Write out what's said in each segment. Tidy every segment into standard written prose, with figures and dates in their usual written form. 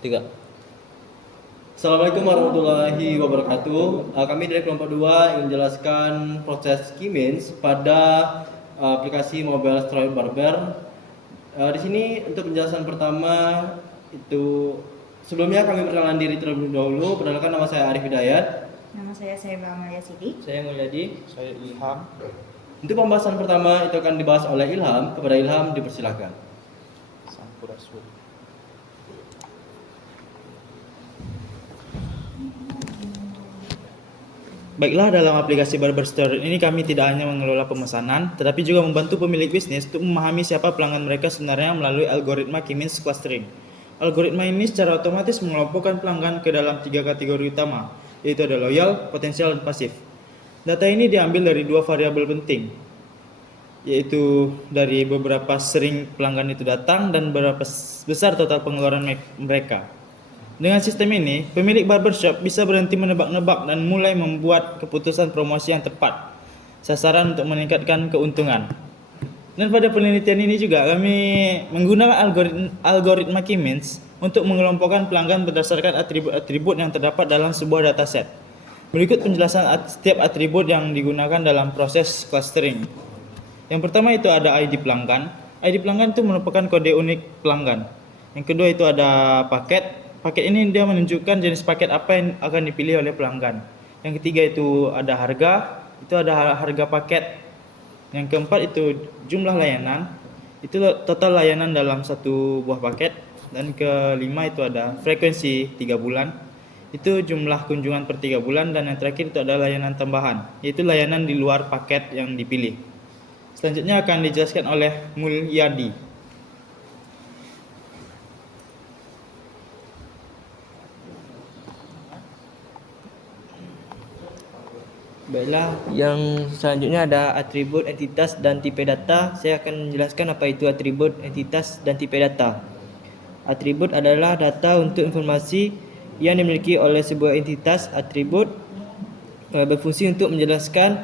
Tiga. Assalamualaikum warahmatullahi wabarakatuh. Kami dari kelompok 2 ingin menjelaskan proses Key-Means pada aplikasi mobile Stroid Barber. Di sini untuk penjelasan pertama itu sebelumnya kami perkenalan diri terlebih dahulu. Perkenalkan, nama saya Arif Hidayat. Nama saya Amalia Sidi. Saya Mulyadi. Saya Ilham. Untuk pembahasan pertama itu akan dibahas oleh Ilham. Kepada Ilham dipersilakan. Sampurasun. Baiklah, dalam aplikasi Barber Store ini kami tidak hanya mengelola pemesanan, tetapi juga membantu pemilik bisnis untuk memahami siapa pelanggan mereka sebenarnya melalui algoritma Key-Means clustering. Algoritma ini secara otomatis mengelompokkan pelanggan ke dalam 3 kategori utama, yaitu ada loyal, potensial, dan pasif. Data ini diambil dari 2 variabel penting, yaitu dari beberapa sering pelanggan itu datang dan berapa besar total pengeluaran mereka. Dengan sistem ini, pemilik barbershop bisa berhenti menebak-nebak dan mulai membuat keputusan promosi yang tepat, sasaran untuk meningkatkan keuntungan. Dan pada penelitian ini juga kami menggunakan algoritma Key-Means untuk mengelompokkan pelanggan berdasarkan atribut-atribut yang terdapat dalam sebuah dataset. Berikut penjelasan setiap atribut yang digunakan dalam proses clustering. Yang pertama itu ada ID pelanggan. ID pelanggan itu merupakan kode unik pelanggan. Yang kedua itu ada paket. Paket ini dia menunjukkan jenis paket apa yang akan dipilih oleh pelanggan. Yang ketiga itu ada harga. Itu ada harga paket. Yang keempat itu jumlah layanan. Itu total layanan dalam satu buah paket. Dan kelima itu ada frekuensi 3 bulan. Itu jumlah kunjungan per 3 bulan. Dan yang terakhir itu ada layanan tambahan, yaitu layanan di luar paket yang dipilih. Selanjutnya akan dijelaskan oleh Mulyadi. Baiklah, yang selanjutnya ada atribut, entitas, dan tipe data. Saya akan menjelaskan apa itu atribut, entitas, dan tipe data. Atribut adalah data untuk informasi yang dimiliki oleh sebuah entitas. Atribut berfungsi untuk menjelaskan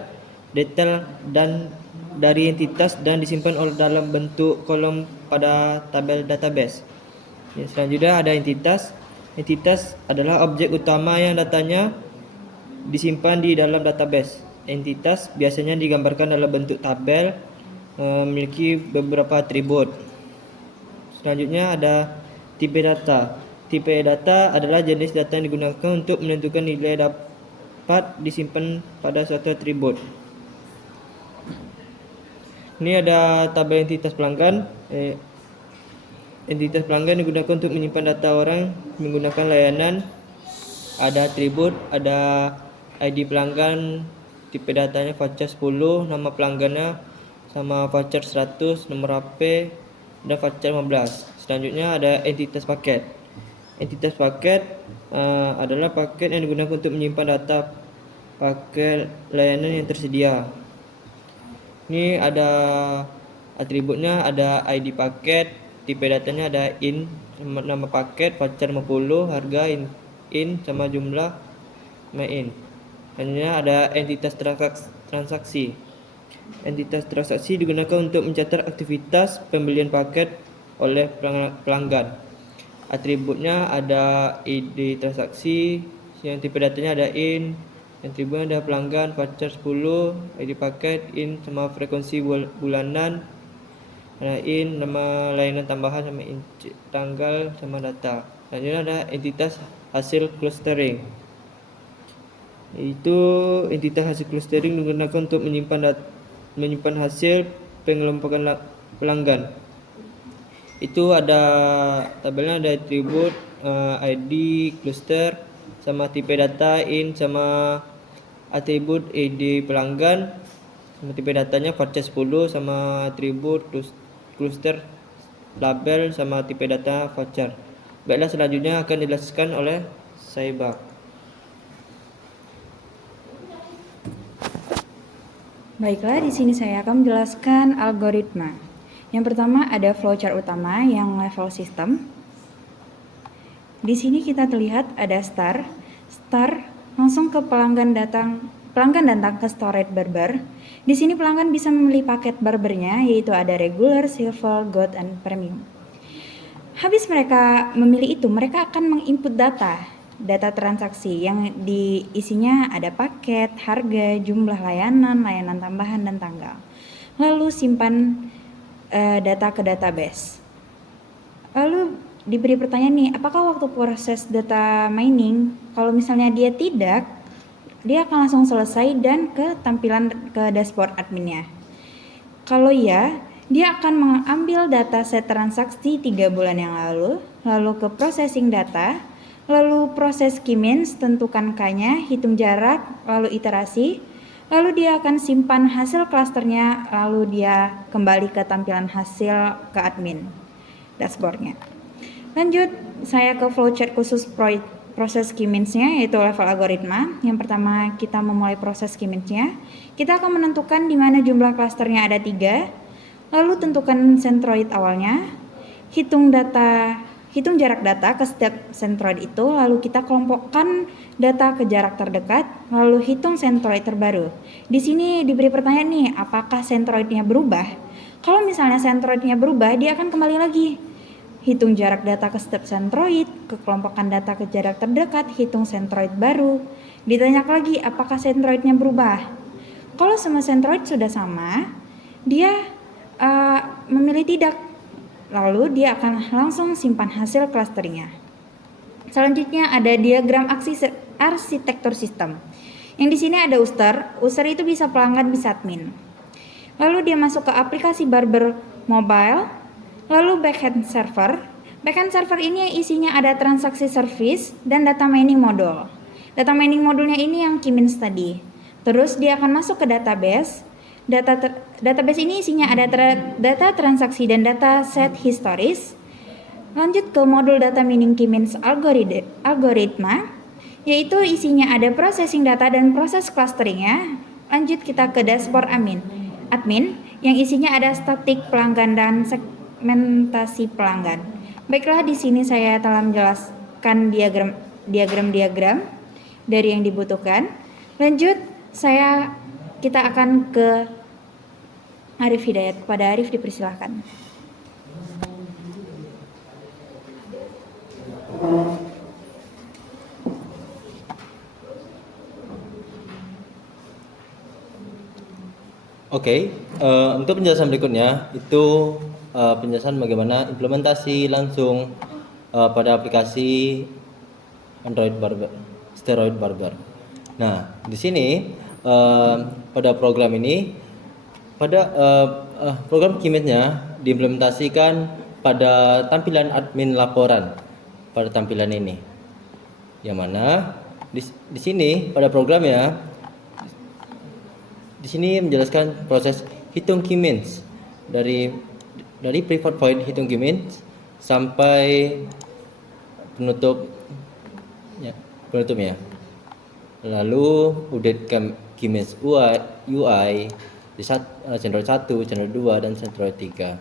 detail dan dari entitas dan disimpan dalam bentuk kolom pada tabel database. Selanjutnya ada entitas. Entitas adalah objek utama yang datanya disimpan di dalam database. Entitas biasanya digambarkan dalam bentuk tabel, memiliki beberapa atribut. Selanjutnya ada tipe data. Tipe data adalah jenis data yang digunakan untuk menentukan nilai dapat disimpan pada suatu atribut. Ini ada tabel entitas pelanggan. Entitas pelanggan digunakan untuk menyimpan data orang menggunakan layanan. Ada atribut, ada ID pelanggan, tipe datanya voucher 10, nama pelanggannya sama voucher 100, nomor HP, dan voucher 15. Selanjutnya ada entitas paket. Entitas paket adalah paket yang digunakan untuk menyimpan data paket layanan yang tersedia. Ini ada atributnya, ada ID paket, tipe datanya ada in, nama paket, voucher 50, harga in sama jumlah main. Selanjutnya ada entitas transaksi. Entitas transaksi digunakan untuk mencatat aktivitas pembelian paket oleh pelanggan. Atributnya ada ID transaksi, yang tipe datanya ada in, yang atributnya ada pelanggan, voucher 10, ID paket, in sama frekuensi bulanan, ada in, nama layanan tambahan sama in, tanggal sama data. Selanjutnya ada entitas hasil clustering. Itu entitas hasil clustering digunakan untuk menyimpan hasil pengelompokan pelanggan. Itu ada tabelnya, ada atribut, ID cluster sama tipe data in sama atribut ID pelanggan sama tipe datanya voucher 10 sama atribut cluster label sama tipe data voucher. Baiklah, selanjutnya akan dijelaskan oleh Saiba. Baiklah, di sini saya akan menjelaskan algoritma. Yang pertama ada flowchart utama yang level sistem. Di sini kita terlihat ada start langsung ke pelanggan datang ke storage barber. Di sini pelanggan bisa memilih paket barbernya, yaitu ada regular, silver, gold, and premium. Habis mereka memilih itu, mereka akan menginput data transaksi yang isinya ada paket, harga, jumlah layanan, layanan tambahan, dan tanggal. Lalu simpan data ke database. Lalu diberi pertanyaan nih, apakah waktu proses data mining, kalau misalnya dia tidak, dia akan langsung selesai dan ke tampilan ke dashboard adminnya. Kalau ya, dia akan mengambil data set transaksi 3 bulan yang lalu ke processing data, lalu proses key means, tentukan K-nya, hitung jarak, lalu iterasi, lalu dia akan simpan hasil klasternya, lalu dia kembali ke tampilan hasil ke admin dashboardnya. Lanjut, saya ke flowchart khusus proses key means-nya, yaitu level algoritma. Yang pertama, kita memulai proses key means-nya. Kita akan menentukan di mana jumlah klasternya ada 3. Lalu tentukan centroid awalnya, hitung jarak data ke setiap centroid itu, lalu kita kelompokkan data ke jarak terdekat, lalu hitung centroid terbaru. Di sini diberi pertanyaan nih, apakah centroidnya berubah? Kalau misalnya centroidnya berubah, dia akan kembali lagi. Hitung jarak data ke setiap centroid, kekelompokan data ke jarak terdekat, hitung centroid baru. Ditanyakan lagi, apakah centroidnya berubah? Kalau semua centroid sudah sama, dia memilih tidak, lalu dia akan langsung simpan hasil clusteringnya. Selanjutnya ada diagram arsitektur sistem. Yang di sini ada user itu bisa pelanggan, bisa admin. Lalu dia masuk ke aplikasi Barber Mobile, lalu backend server. Backend server ini isinya ada transaksi service dan data mining module. Data mining modulnya ini yang key means tadi. Terus dia akan masuk ke database. Database ini isinya ada data transaksi dan data set historis. Lanjut ke modul data mining key means algoritma, yaitu isinya ada processing data dan proses clusteringnya. Lanjut kita ke dashboard admin yang isinya ada statik pelanggan dan segmentasi pelanggan. Baiklah, di sini saya telah menjelaskan diagram dari yang dibutuhkan. Lanjut, kita akan ke Arif Hidayat. Kepada Arif dipersilahkan. Oke, untuk penjelasan berikutnya itu penjelasan bagaimana implementasi langsung pada aplikasi Steroid Barber. Nah, di sini pada program ini, pada program Kimet-nya diimplementasikan pada tampilan admin laporan pada tampilan ini, yang mana di sini pada programnya di sini menjelaskan proses hitung key means dari pivot point hitung key means sampai penutupnya. Lalu update key means UI di Centroid 1, Centroid 2 dan Centroid 3.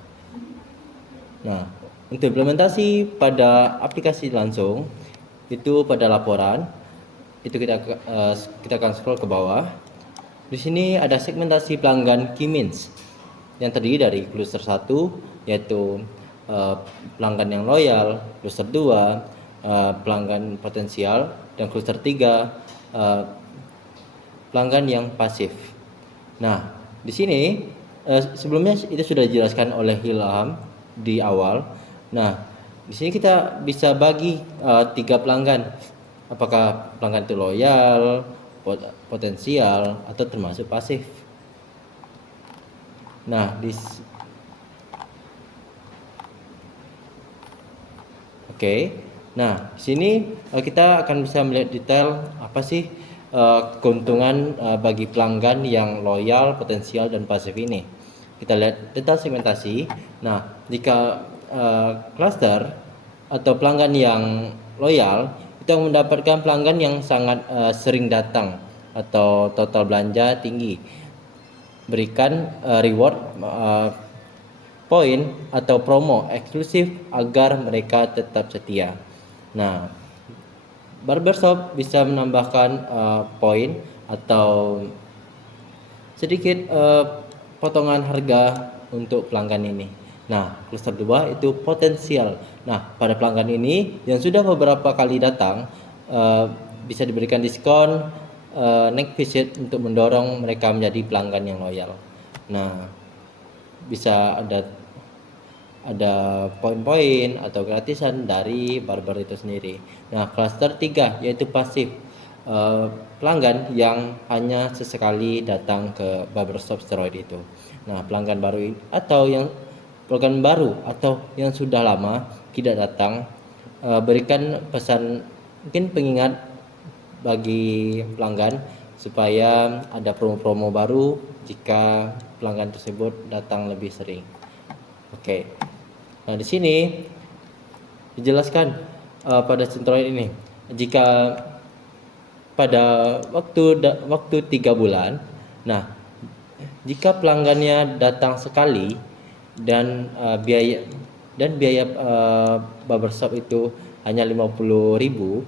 Nah, untuk implementasi pada aplikasi langsung itu pada laporan itu kita akan scroll ke bawah. Di sini ada segmentasi pelanggan key means yang terdiri dari cluster 1 yaitu pelanggan yang loyal, cluster 2 pelanggan potensial, dan cluster 3 pelanggan yang pasif. Nah, di sini sebelumnya itu sudah dijelaskan oleh Ilham di awal. Nah, di sini kita bisa bagi 3 pelanggan. Apakah pelanggan itu loyal, potensial, atau termasuk pasif. Nah, Nah, di sini kita akan bisa melihat detail apa sih keuntungan bagi pelanggan yang loyal, potensial, dan pasif ini. Kita lihat detail segmentasi. Nah, jika cluster atau pelanggan yang loyal itu mendapatkan pelanggan yang sangat sering datang atau total belanja tinggi, berikan reward poin atau promo eksklusif agar mereka tetap setia. Nah, barbershop bisa menambahkan poin atau sedikit potongan harga untuk pelanggan ini. Nah, cluster 2 itu potensial. Nah, pada pelanggan ini yang sudah beberapa kali datang bisa diberikan diskon next visit untuk mendorong mereka menjadi pelanggan yang loyal. Nah, bisa ada poin-poin atau gratisan dari barber itu sendiri. Nah, cluster 3 yaitu pasif. Pelanggan yang hanya sesekali datang ke barbershop steroid itu. Nah, pelanggan baru atau yang sudah lama tidak datang, berikan pesan mungkin pengingat bagi pelanggan supaya ada promo-promo baru jika pelanggan tersebut datang lebih sering. Oke. Nah, di sini dijelaskan pada steroid ini jika pada waktu 3 bulan. Nah, jika pelanggannya datang sekali dan biaya barbershop itu hanya 50.000,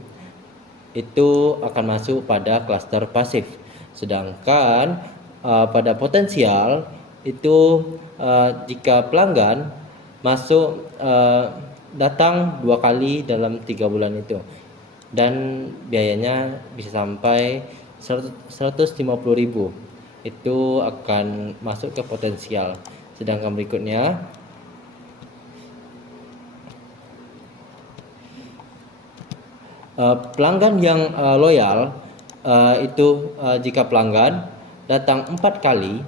itu akan masuk pada klaster pasif. Sedangkan pada potensial itu jika pelanggan masuk datang 2 kali dalam 3 bulan itu, dan biayanya bisa sampai 150.000, itu akan masuk ke potensial. Sedangkan berikutnya pelanggan yang loyal itu jika pelanggan datang 4 kali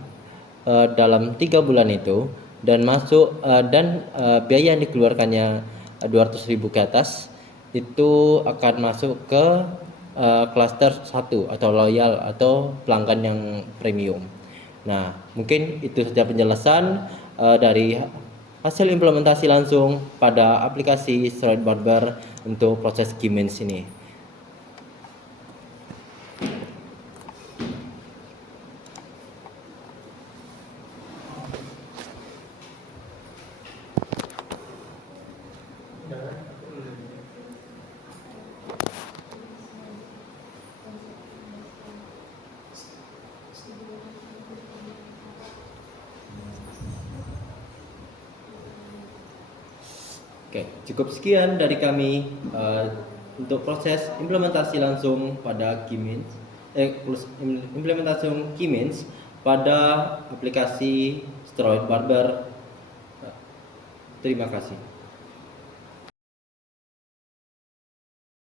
dalam 3 bulan itu dan masuk biaya yang dikeluarkannya 200.000 ke atas, itu akan masuk ke klaster 1 atau loyal atau pelanggan yang premium. Nah, mungkin itu saja penjelasan dari hasil implementasi langsung pada aplikasi Steroid Barber untuk proses Kimins ini. Oke, cukup sekian dari kami untuk proses implementasi langsung pada implementasi Kimins pada aplikasi Steroid Barber. Terima kasih.